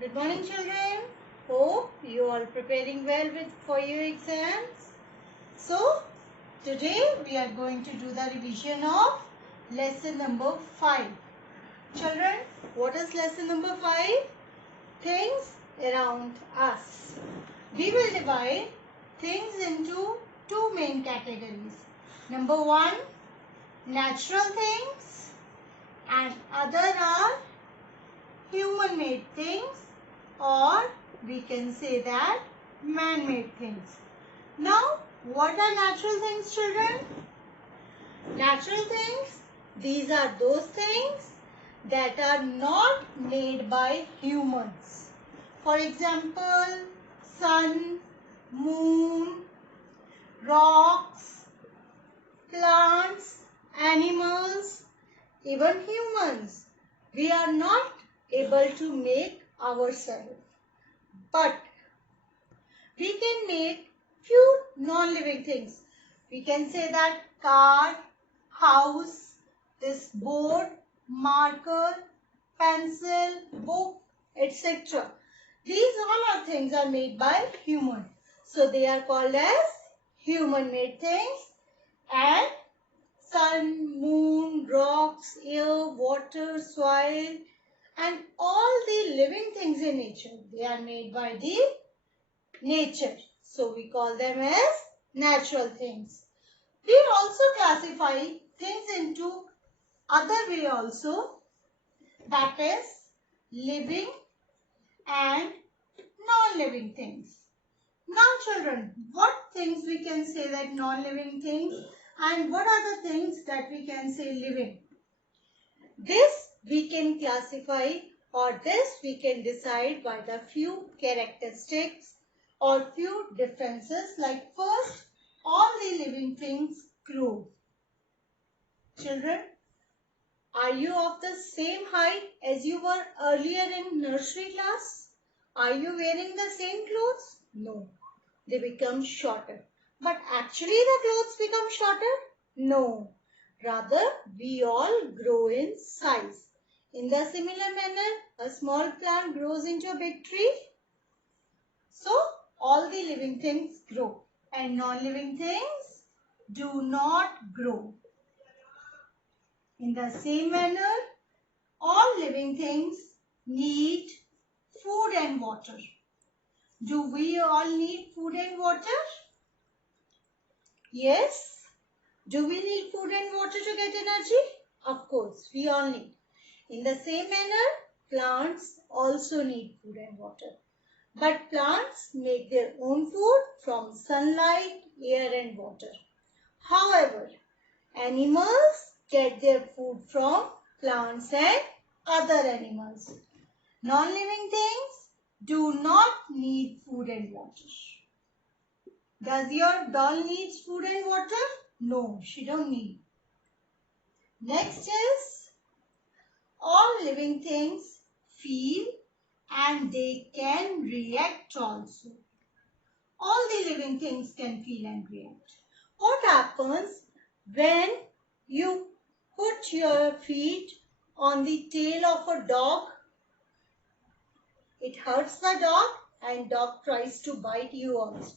Good morning, children. Hope you all preparing well for your exams. So, today we are going to do the revision of lesson number 5. Children, what is lesson number 5? Things around us. We will divide things into two main categories. Number 1, natural things, and other are human-made things, or we can say that man-made things. Now, what are natural things, children? Natural things, these are those things that are not made by humans. For example, sun, moon, rocks, plants, animals, even humans. We are not able to make ourselves. But we can make few non-living things. We can say that car, house, this board, marker, pencil, book, etc. These all are things are made by human. So they are called as human-made things, and sun, moon, rocks, air, water, soil, and all the living things in nature, they are made by the nature. So we call them as natural things. We also classify things into other way also, that is living and non-living things. Now children, what things we can say that non-living things, and what are the things that we can say living? This we can classify, or this we can decide by the few characteristics or few differences. Like first, all the living things grow. Children, are you of the same height as you were earlier in nursery class? Are you wearing the same clothes? No, they become shorter. But actually the clothes become shorter? No, rather we all grow in size. In the similar manner, a small plant grows into a big tree. So, all the living things grow and non-living things do not grow. In the same manner, all living things need food and water. Do we all need food and water? Yes. Do we need food and water to get energy? Of course, we all need. In the same manner, plants also need food and water. But plants make their own food from sunlight, air and water. However, animals get their food from plants and other animals. Non-living things do not need food and water. Does your doll need food and water? No, she don't need. Next is, all living things feel and they can react also. All the living things can feel and react. What happens when you put your feet on the tail of a dog? It hurts the dog and dog tries to bite you also.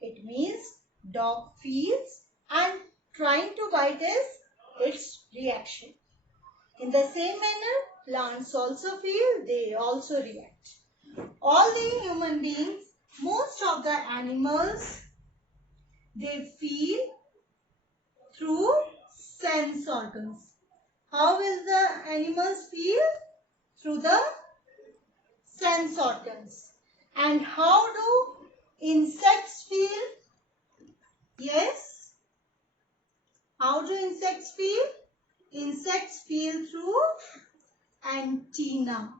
It means dog feels and trying to bite is its reaction. In the same manner, plants also feel, they also react. All the human beings, most of the animals, they feel through sense organs. How will the animals feel? Through the sense organs. And how do insects feel? Yes. How do insects feel? Insects feel through antenna.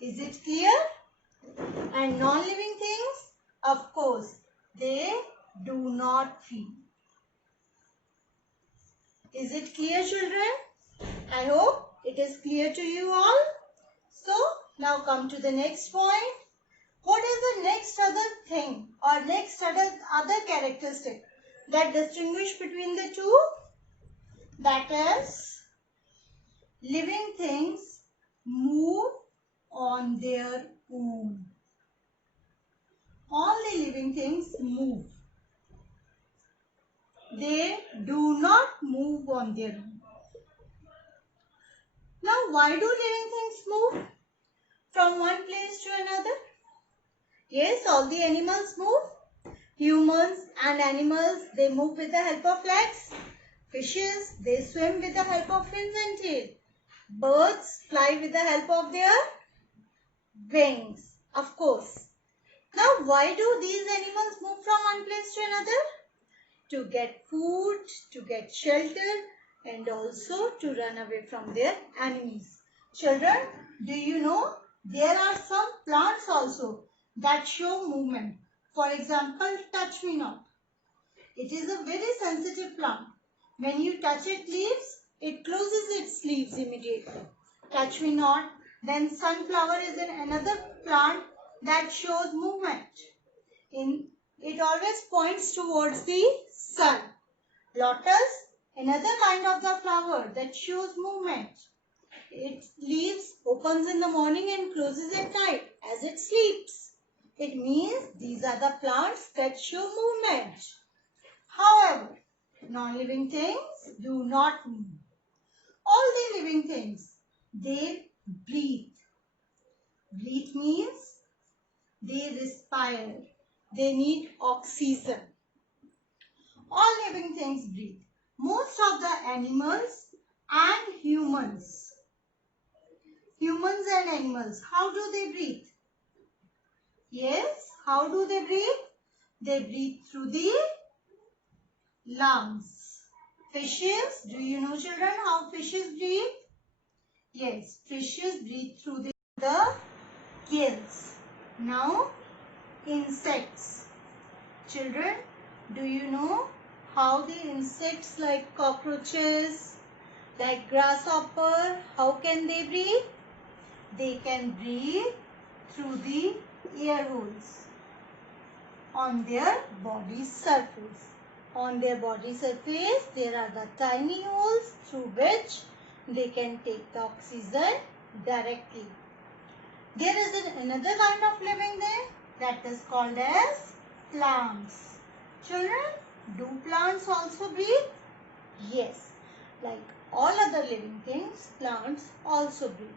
Is it clear? And non-living things, of course, they do not feel. Is it clear, children? I hope it is clear to you all. So, now come to the next point. What is the next other thing or next other characteristic that distinguish between the two? That is, living things move on their own. All the living things move. They do not move on their own. Now, why do living things move from one place to another? Yes, all the animals move. Humans and animals, they move with the help of legs. Fishes, they swim with the help of fins and tail. Birds fly with the help of their wings, of course. Now, why do these animals move from one place to another? To get food, to get shelter, and also to run away from their enemies. Children, do you know there are some plants also that show movement? For example, touch me not. It is a very sensitive plant. When you touch its leaves, it closes its leaves immediately. Touch me not. Then sunflower is another plant that shows movement. It always points towards the sun. Lotus, another kind of the flower that shows movement. Its leaves opens in the morning and closes at night as it sleeps. It means these are the plants that show movement. However, non-living things do not move. All the living things, they breathe. Breathe means they respire. They need oxygen. All living things breathe. Most of the animals and humans and animals, how do they breathe? Yes, how do they breathe? They breathe through the lungs. Fishes, do you know children how fishes breathe? Yes, fishes breathe through the gills. Now, insects. Children, do you know how the insects like cockroaches, like grasshopper, how can they breathe? They can breathe through the air holes on their body surface. On their body surface, there are the tiny holes through which they can take the oxygen directly. There is another kind of living there that is called as plants. Children, do plants also breathe? Yes. Like all other living things, plants also breathe.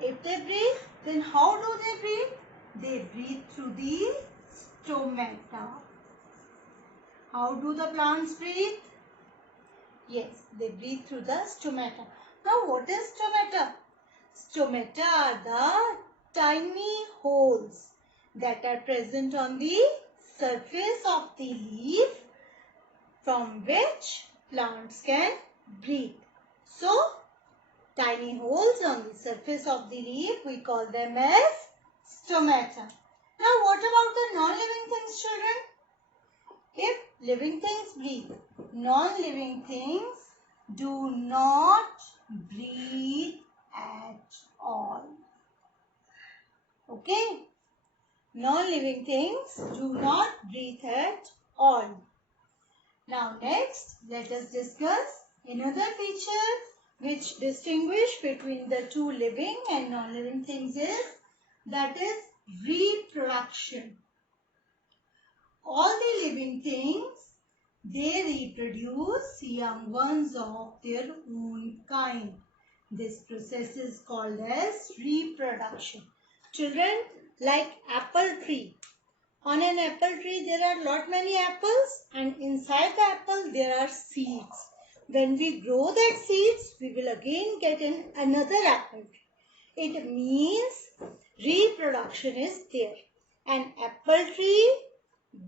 If they breathe, then how do they breathe? They breathe through the stomata. How do the plants breathe? Yes, they breathe through the stomata. Now, what is stomata? Stomata are the tiny holes that are present on the surface of the leaf from which plants can breathe. So, tiny holes on the surface of the leaf, we call them as stomata. Now, what about the non-living things, children? If living things breathe, non-living things do not breathe at all. Okay? Non-living things do not breathe at all. Now next, let us discuss another feature which distinguish between the two living and non-living things is, that is reproduction. All the living things, they reproduce young ones of their own kind. This process is called as reproduction. Children, like apple tree. On an apple tree, there are lot many apples, and inside the apple, there are seeds. When we grow that seeds, we will again get another apple tree. It means reproduction is there. An apple tree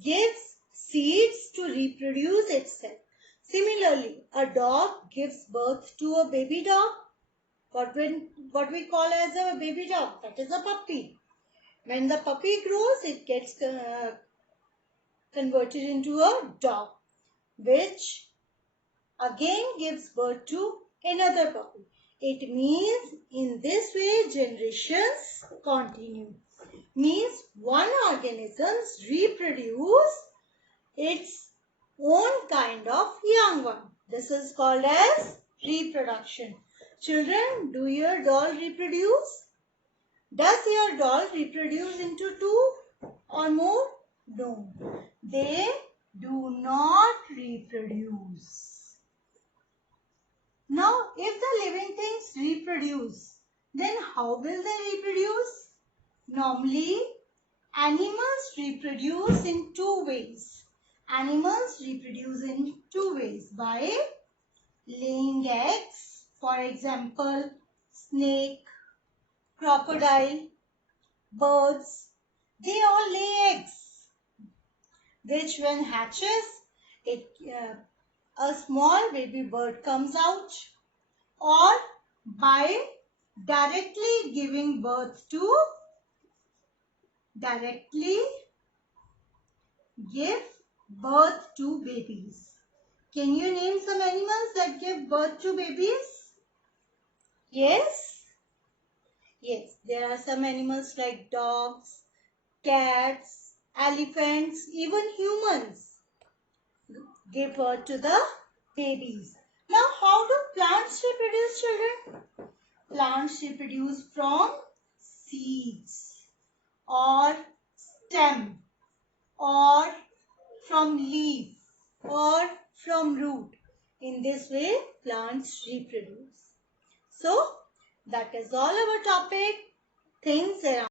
gives seeds to reproduce itself. Similarly, a dog gives birth to a baby dog. What we call as a baby dog, that is a puppy. When the puppy grows, it gets converted into a dog, which again gives birth to another puppy. It means in this way generations continue. Means one organism reproduce its own kind of young one. This is called as reproduction. Children, do your doll reproduce? Does or doll reproduce into two or more? No. They do not reproduce. Now, if the living things reproduce, then how will they reproduce? Normally, animals reproduce in two ways. Animals reproduce in two ways by laying eggs. For example, snake, crocodile, birds, they all lay eggs, which when hatches, a small baby bird comes out, or by directly giving birth to, directly give birth to babies. Can you name some animals that give birth to babies? Yes? Yes, there are some animals like dogs, cats, elephants, even humans give birth to the babies. Now, how do plants reproduce, children? Plants reproduce from seeds or stem or from leaf or from root. In this way, plants reproduce. So, that is all our topic. Things around